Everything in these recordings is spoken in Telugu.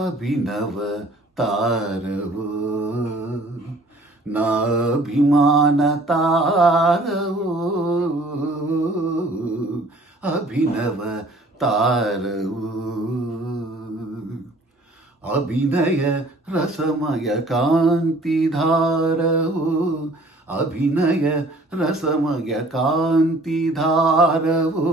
అభినవ తారవో నాభిమాన తారవో అభినవ తారవో అభినయ రసమయ కాంతిధారవో అభినయ రసమయ కాంతిధారవో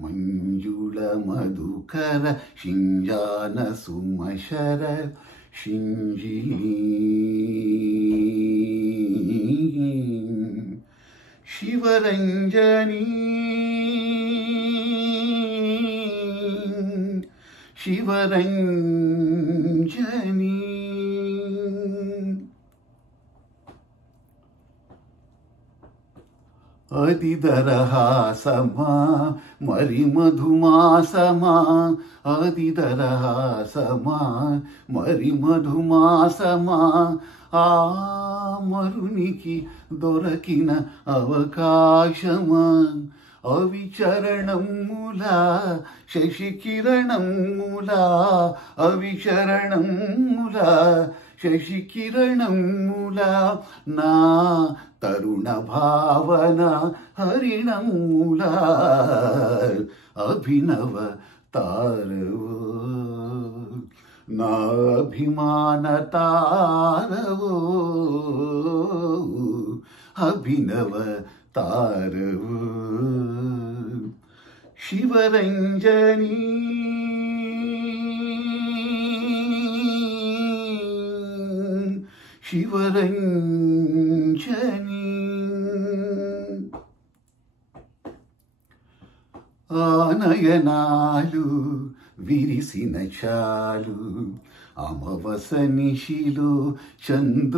మంజుళ మధుకర శింజాన సుమశర శింజిని శివరంజని శివరంజని అదిదరహాసమా మరి మధుమాసమా అదిదరహాసమా మరి మధుమాసమా ఆ మరునికి దొరకిన అవకాశమా అవిచరణములా శశికిరణములా అవిచరణములా శశికిరణములా నా తరుణ భావన హరిణములా అభినవ తారవో నాభిమాన తారవో అభినవ తారవో శివరంజని శివరంజని ఆనయనాలు విరిసిన చాలు అమవస నిశిలో చంద్రోదయాలు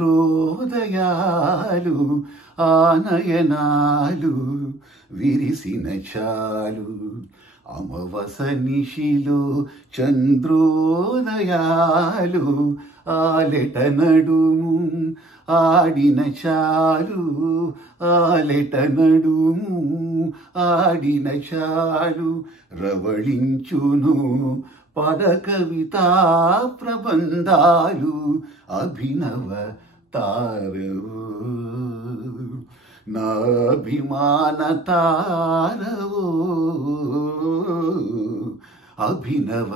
ఆనయనాలు విరిసిన చాలు అమవస నిశిలో చంద్రోదయాలు ఆలెట నడుము ఆడిన చాలు ఆలెట నడుము ఆడిన చాలు రవళించును పద కవితా ప్రబంధాలు అభినవ తారవో నాభిమాన తారవో అభినవ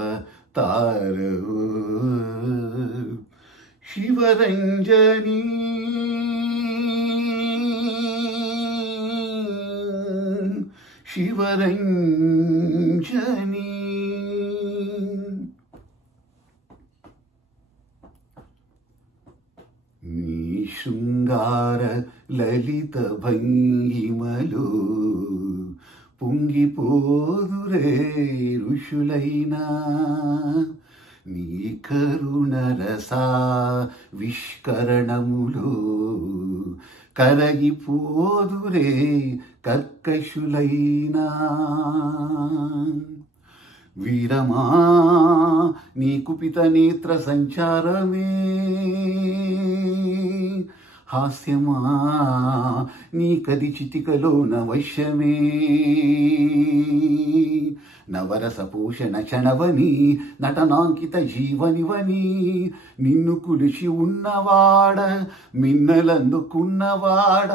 తారవో శివరంజని శివరంజని నీ శృంగార లలిత భంగిమలో పొంగిపోదురే ఋషులైనా నీ కరుణ రసా విష్కరణములో కరగిపోదురే కర్కశులైనా వీరమా నీ కుపిత నేత్ర సంచారమే హాస్యమా నీ కది చితికలోన వశ్యమే నవరస పోషణ క్షణవని నటనాంకిత జీవనివని నిన్ను కులిచి ఉన్నవాడ మిన్నలందుకున్నవాడ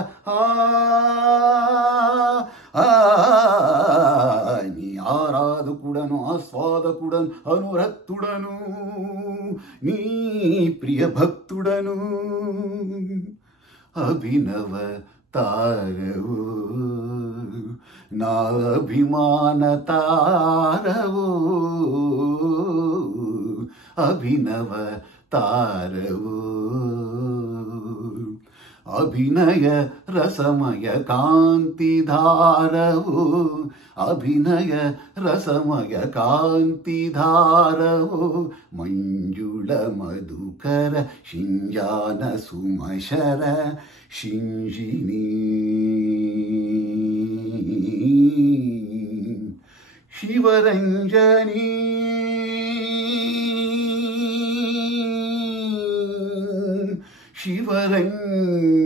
నీ ఆరాధకుడను ఆస్వాదకుడను అనురక్తుడను నీ ప్రియ భక్తుడను అభినవ తారవో నాభిమాన తారవో అభినవ తారవో అభినయ రసమయ కాంతిధారవో అభినయ రసమయ కాంతిధారవో మంజుళ మధుకర శింజాన సుమశర శింజిని శివరంజని శివరంజని